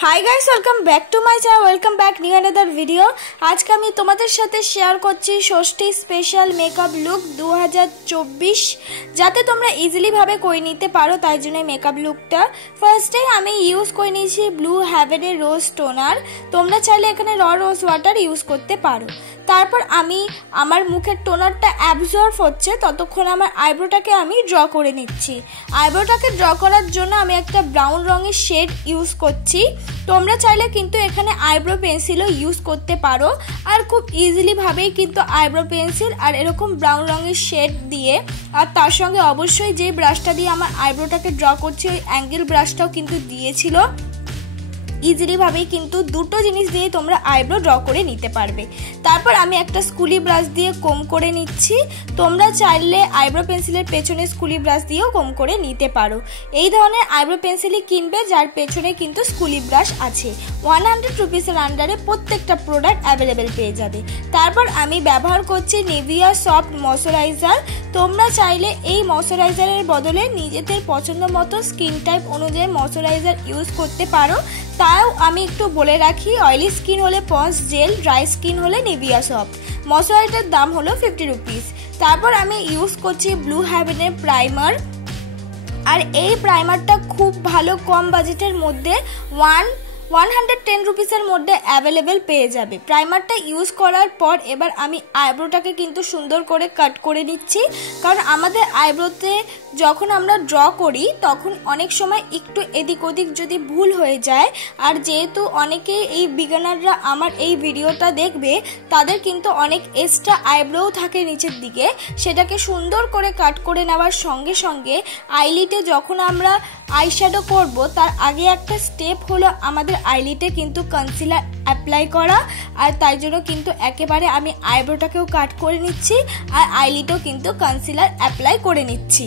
High guys welcome back to my channel welcome back new another video. आज के आमी तोमादेर साथे शेयर करछि षष्ठी स्पेशल मेकअप लुक 2024 जाते तोमरा इजिली भावे करे निते पारो ताई जोन्नो मेकअप लुकटा फार्स्टे आमी यूज करे निয়েছি ब्लू हेवेনের रोज टोनार। तोमरा चाइले एखाने र रोज वाटार यूज करते पारो। तारपर आमी आमार मुखेर टोनारटा অ্যাবজর্ব হচ্ছে ততক্ষণ আমার আইব্রোটাকে আমি ড্র করে নিচ্ছি। আইব্রোটাকে ড্র করার জন্য আমি একটা ব্রাউন রঙের শেড ইউজ করছি। তোমরা চাইলে কিন্তু এখানে আইব্রো পেন্সিলও ইউজ করতে পারো আর খুব ইজিলি ভাবেই কিন্তু আইব্রো পেন্সিল আর এরকম ব্রাউন রঙের শেড দিয়ে আর তার সঙ্গে অবশ্যই যে ব্রাশটা দিয়ে আমার আইব্রোটাকে ড্র করছি ওই অ্যাঙ্গেল ব্রাশটাও কিন্তু দিয়েছিল। इजिली भावे किन्तु दुटो जिनिस दिए तोमरा आईब्रो ड्र करे निते पारबे। तारपर आमी एकटा स्कुली ब्राश दिए कम करे निচ্ছি। तोमरा चाइले आईब्रो पेंसिलेर पेछने स्कुली ब्राश दिएও कम करे निते पारो। এই ধরনের আইব্রো পেন্সিলই কিনবে যার পেছনে কিন্তু স্কুলি ব্রাশ আছে। 100 রুপিসের আন্ডারে প্রত্যেকটা প্রোডাক্ট अवेलेबल পেয়ে যাবে। তারপর আমি ব্যবহার করছি নিভিয়া সফট ময়শ্চারাইজার। তোমরা চাইলে এই ময়শ্চারাইজারের বদলে নিজেদের পছন্দ মতো স্কিন টাইপ অনুযায়ী ময়শ্চারাইজার ইউজ করতে পারো। তাও আমি একটু বলে রাখি অয়েলি স্কিন হলে পন্স জেল, ড্রাই স্কিন হলে নিভিয়া সফট। ময়শ্চারাইজারের দাম হলো 50 রুপিস। তারপর আমি ইউজ করছি ব্লু হেভেনের প্রাইমার। আর এই প্রাইমারটা খুব ভালো কম বাজেটের মধ্যে 110 রুপিসের মধ্যে अवेलेबल পেয়ে যাবে। প্রাইমারটা ইউজ করার পর এবার আমি আইব্রোটাকে কিন্তু সুন্দর করে কাট করে নিচ্ছি, কারণ আমাদের আইব্রোতে যখন আমরা ড্র করি তখন অনেক সময় একটু এদিক ওদিক যদি ভুল হয়ে যায়, আর যেহেতু অনেকে এই বিগিনাররা আমার এই ভিডিওটা দেখবে তাদের কিন্তু অনেক এক্সট্রা আইব্রোও থাকে নিচের দিকে, সেটাকে সুন্দর করে কাট করে নেওয়ার সঙ্গে সঙ্গে আইলিটে যখন আমরা আইশ্যাডো করব তার আগে একটা স্টেপ হলো আমাদের আইলিটে কিন্তু কনসিলার অ্যাপ্লাই করা। আর তাই জন্য কিন্তু একেবারে আমি আইব্রোটাকেও কাট করে নিচ্ছি আর আইলিটেও কিন্তু কনসিলার অ্যাপ্লাই করে নিচ্ছি।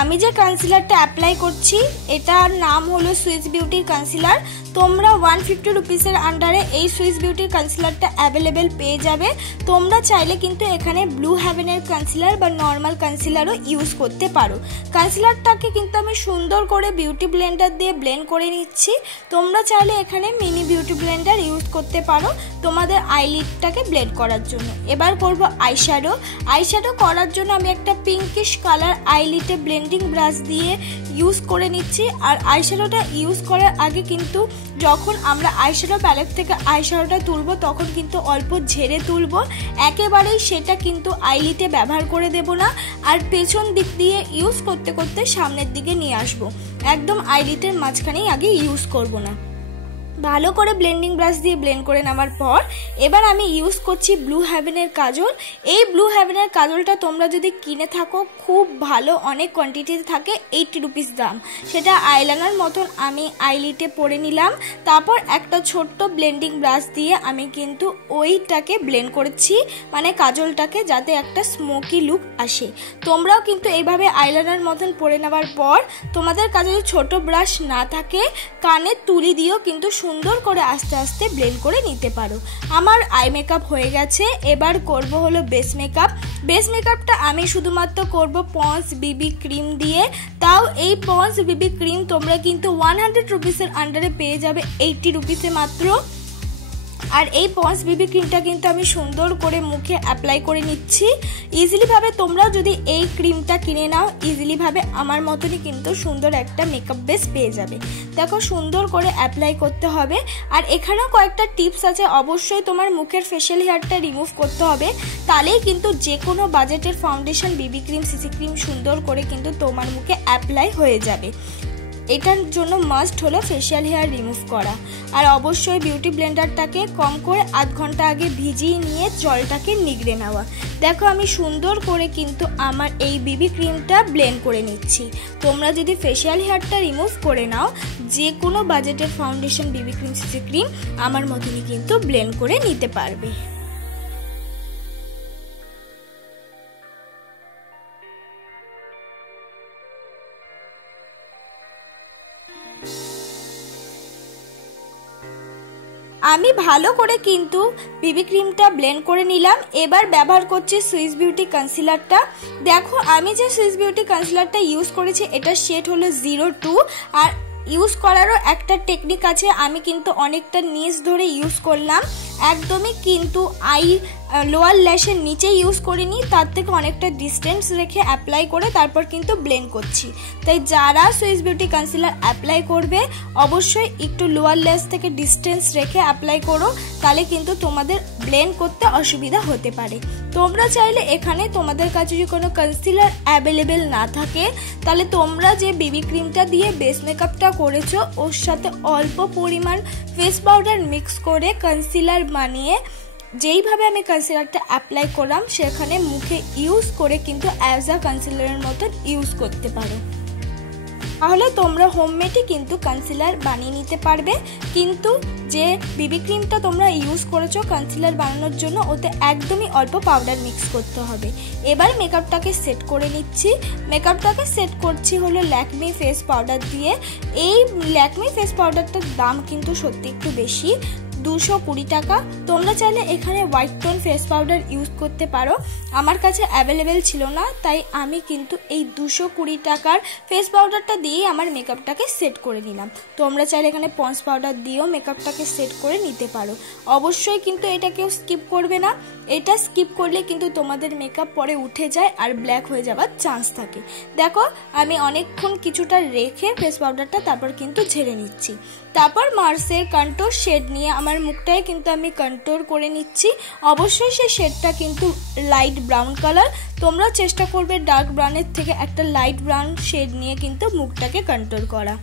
আমি যে কনসিলারটা অ্যাপ্লাই করছি এটার নাম হলো সুইস বিউটির কনসিলার। তোমরা 150 রুপিসের আন্ডারে এই সুইস বিউটির কনসিলারটা অ্যাভেলেবেল পেয়ে যাবে। তোমরা চাইলে কিন্তু এখানে ব্লু হেভেনের কনসিলার বা নর্মাল কনসিলারও ইউজ করতে পারো। কনসিলারটাকে কিন্তু আমি সুন্দর করে বিউটি ব্লেন্ডার দিয়ে ব্লেন্ড করে নিচ্ছি। তোমরা চাইলে এখানে মিনি বিউটি ব্লেন্ডার ইউজ করতে পারো তোমাদের আইলিডটাকে ব্লেন্ড করার জন্য। এবার করব আইশ্যাডো। আইশ্যাডো করার জন্য আমি একটা পিঙ্কিশ কালার আইলিটে ব্লেন্ডিং ব্রাশ দিয়ে ইউজ করে নিচ্ছি। আর আইশ্যাডোটা ইউজ করার আগে কিন্তু যখন আমরা আইশ্যাডো প্যালেট থেকে আইশ্যাডোটা তুলবো তখন কিন্তু অল্প ঝেড়ে তুলবো, একেবারেই সেটা কিন্তু আইলিটে ব্যবহার করে দেব না। আর পেছন দিক দিয়ে ইউজ করতে করতে সামনের দিকে নিয়ে আসবো, একদম আইলিটের মাঝখানেই আগে ইউজ করব না। ভালো করে ব্লেন্ডিং ব্রাশ দিয়ে ব্লেন্ড করে নেওয়ার পর এবার আমি ইউজ করছি ব্লু হেভেনের কাজল। এই ব্লু হেভেনের কাজলটা তোমরা যদি কিনে থাকো খুব ভালো, অনেক কোয়ান্টিটিতে থাকে, 80 রুপিস দাম। সেটা আইলাইনার মতন আমি আইলিটে পরে নিলাম। তারপর একটা ছোট্ট ব্লেন্ডিং ব্রাশ দিয়ে আমি কিন্তু ওইটাকে ব্লেন্ড করেছি, মানে কাজলটাকে, যাতে একটা স্মোকি লুক আসে। তোমরাও কিন্তু এইভাবে আইলাইনার মতন পরে নেওয়ার পর তোমাদের কাছে যদি ছোট ব্রাশ না থাকে কানে তুলি দিয়েও কিন্তু সুন্দর করে আস্তে আস্তে ব্লেন্ড করে নিতে পারো। আমার আই মেকআপ হয়ে গেছে। এবার করব হলো বেস মেকআপ। বেস মেকআপটা আমি শুধুমাত্র করব পন্স বিবি ক্রিম দিয়ে। তাও এই পন্স বিবি ক্রিম তোমরা কিন্তু 100 রুপিসের আন্ডারে পেয়ে যাবে 80 রুপিসে মাত্র। আর এই পন্স বিবি ক্রিমটা কিন্তু আমি সুন্দর করে মুখে অ্যাপ্লাই করে নিচ্ছি। ইজিলি ভাবে তোমরাও যদি এই ক্রিমটা কিনে নাও ইজিলি ভাবে আমার মতনই কিন্তু সুন্দর একটা মেকআপ বেস পেয়ে যাবে। দেখো সুন্দর করে অ্যাপ্লাই করতে হবে। আর এখানেও কয়েকটা টিপস আছে, অবশ্যই তোমার মুখের ফেশিয়াল হেয়ারটা রিমুভ করতে হবে, তাহলেই কিন্তু যে কোনো বাজেটের ফাউন্ডেশন, বিবি ক্রিম, সিসি ক্রিম সুন্দর করে কিন্তু তোমার মুখে অ্যাপ্লাই হয়ে যাবে। এটার জন্য মাস্ট হলো ফেশিয়াল হেয়ার রিমুভ করা। আর অবশ্যই বিউটি ব্লেন্ডারটাকে কম করে আধ ঘন্টা আগে ভিজিয়ে নিয়ে জলটাকে নিগড়ে নেওয়া। দেখো আমি সুন্দর করে কিন্তু আমার এই বিবি ক্রিমটা ব্লেন্ড করে নিচ্ছি। তোমরা যদি ফেশিয়াল হেয়ারটা রিমুভ করে নাও যে কোনো বাজেটের ফাউন্ডেশন, বিবি ক্রিম, সিসি ক্রিম আমার মতনই কিন্তু ব্লেন্ড করে নিতে পারবে। আমি ভালো করে কিন্তু বিবি ক্রিমটা ব্লেন্ড করে নিলাম। এবার ব্যবহার করছি সুইস বিউটি কনসিলারটা। দেখো আমি যে সুইস বিউটি কনসিলারটা ইউজ করেছি এটার শেড হলো 02 আর ইউজ করারও একটা টেকনিক আছে। আমি কিন্তু অনেকটা নিচ ধরে ইউজ করলাম, একদমই কিন্তু লোয়ার ল্যাশের নিচে ইউজ করিনি, তার থেকে অনেকটা ডিস্টেন্স রেখে অ্যাপ্লাই করে তারপর কিন্তু ব্লেন্ড করছি। তাই যারা সুইস বিউটি কনসিলার অ্যাপ্লাই করবে অবশ্যই একটু লোয়ার ল্যাশ থেকে ডিস্টেন্স রেখে অ্যাপ্লাই করো, তাহলে কিন্তু তোমাদের ব্লেন্ড করতে অসুবিধা হতে পারে। তোমরা চাইলে এখানে তোমাদের কাছে যদি কোনো কনসিলার অ্যাভেলেবেল না থাকে, তাহলে তোমরা যে বেবি ক্রিমটা দিয়ে বেস মেকআপটা করেছো ওর সাথে অল্প পরিমাণ ফেস পাউডার মিক্স করে কনসিলার বানিয়ে যেইভাবে আমি কনসিলারটা অ্যাপ্লাই করলাম সেখানে মুখে ইউজ করে কিন্তু অ্যাজ আ কনসিলারের মতন ইউজ করতে পারো। তাহলে তোমরা হোমমেডই কিন্তু কনসিলার বানিয়ে নিতে পারবে। কিন্তু যে বিবি ক্রিমটা তোমরা ইউজ করেছো কনসিলার বানানোর জন্য ওতে একদমই অল্প পাউডার মিক্স করতে হবে। এবার মেকআপটাকে সেট করে নিচ্ছি। মেকআপটাকে সেট করছি হলো ল্যাকমি ফেস পাউডার দিয়ে। এই ল্যাকমি ফেস পাউডারটার দাম কিন্তু সত্যি একটু বেশি, 220 টাকা। তোমরা চাইলে এখানে white tone face powder use করতে পারো, আমার কাছে অ্যাভেলেবেল ছিল না, তাই আমি কিন্তু এই 220 টাকার ফেস পাউডারটা দিয়েই আমার মেকআপটাকে সেট করে নিলাম। তোমরা চাইলে এখানে পন্স পাউডার দিয়েও মেকআপটাকে সেট করে নিতে পারো। অবশ্যই কিন্তু এটা কেউ স্কিপ করবে না, এটা স্কিপ করলে কিন্তু তোমাদের মেকআপ পরে উঠে যায় আর ব্ল্যাক হয়ে যাওয়ার চান্স থাকে। দেখো আমি অনেকক্ষণ কিছুটা রেখে ফেস পাউডারটা তারপর কিন্তু ঝেড়ে নিচ্ছি। তারপর মার্সের কন্ট্রোর শেড নিয়ে আমার মুখটায় কিন্তু আমি কন্ট্রোর করে নিচ্ছি। অবশ্যই সেই শেডটা কিন্তু লাইট ব্রাউন কালার, তোমরা চেষ্টা করবে ডার্ক ব্রাউনের থেকে একটা লাইট ব্রাউন শেড নিয়ে কিন্তু মুখটাকে কন্ট্রোর করা।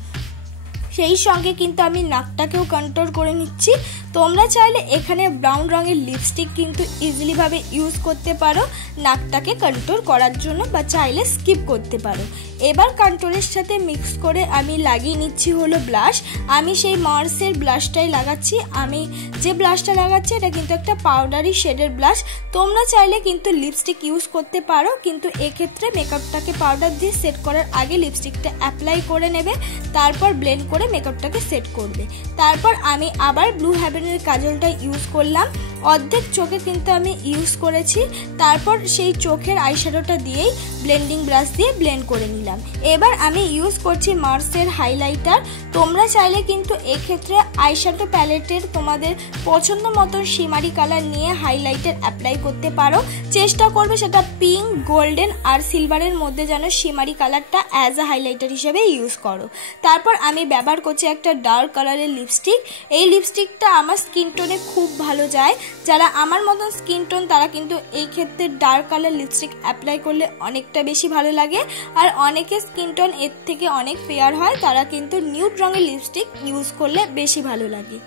সেই সঙ্গে কিন্তু আমি নাকটাকেও কন্ট্রোর করে নিচ্ছি। তোমরা চাইলে এখানে ব্রাউন রঙের লিপস্টিক কিন্তু ইজিলিভাবে ইউজ করতে পারো নাকটাকে কন্ট্রোর করার জন্য, বা চাইলে স্কিপ করতে পারো। এবার কন্ট্রোরের সাথে মিক্স করে আমি লাগিয়ে নিচ্ছি হলো ব্লাশ। আমি সেই মার্সের ব্লাশটাই লাগাচ্ছি। আমি যে ব্লাশটা লাগাচ্ছি এটা কিন্তু একটা পাউডারি শেডের ব্লাশ। তোমরা চাইলে কিন্তু লিপস্টিক ইউজ করতে পারো, কিন্তু এক্ষেত্রে মেকআপটাকে পাউডার দিয়ে সেট করার আগে লিপস্টিকটা অ্যাপ্লাই করে নেবে, তারপর ব্লেন্ড করে মেকআপটাকে সেট করবে। তারপর আমি আবার ব্লু হেভেনের কাজলটা ইউজ করলাম, অর্ধেক চোখে কিন্তু আমি ইউজ করেছি। তারপর সেই চোখের আইশ্যাডোটা দিয়েই ব্লেন্ডিং ব্রাশ দিয়ে ব্লেন্ড করে নিলাম। এবার আমি ইউজ করছি মার্সের হাইলাইটার। তোমরা চাইলে কিন্তু এক্ষেত্রে আইশ্যাডো প্যালেটের তোমাদের পছন্দ মতো শিমারি কালার নিয়ে হাইলাইটার অ্যাপ্লাই করতে পারো। চেষ্টা করবে সেটা পিঙ্ক, গোল্ডেন আর সিলভারের মধ্যে যেন শিমারি কালারটা অ্যাজ আ হাইলাইটার হিসেবে ইউজ করো। তারপর আমি ব্যবহার করছি একটা ডার্ক কালারের লিপস্টিক। এই লিপস্টিকটা আমার স্কিন টোনে খুব ভালো যায়। যারা আমার মতন স্কিন টোন তারা কিন্তু এই ক্ষেত্রে ডার্ক কালার লিপস্টিক অ্যাপ্লাই করলে অনেকটা বেশি ভালো লাগে, আর অনেকে স্কিন টোন এর থেকে অনেক ফেয়ার হয়, তারা কিন্তু নিউড রঙের লিপস্টিক ইউজ করলে বেশি ভালো লাগে।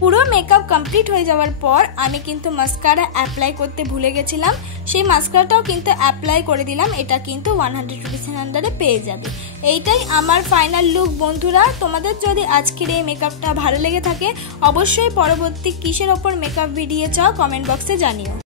পুরো মেকআপ কমপ্লিট হয়ে যাওয়ার পর আমি কিন্তু মাস্কারা অ্যাপ্লাই করতে ভুলে গেছিলাম, সেই মাস্কারাটাও কিন্তু অ্যাপ্লাই করে দিলাম। এটা কিন্তু 100 রুপিসের আন্ডারে পেয়ে যাবে। এইটাই আমার ফাইনাল লুক বন্ধুরা। তোমাদের যদি আজকের এই মেকআপটা ভালো লেগে থাকে অবশ্যই পরবর্তী কিসের ওপর মেকআপ ভিডিও চাও কমেন্ট বক্সে জানিও।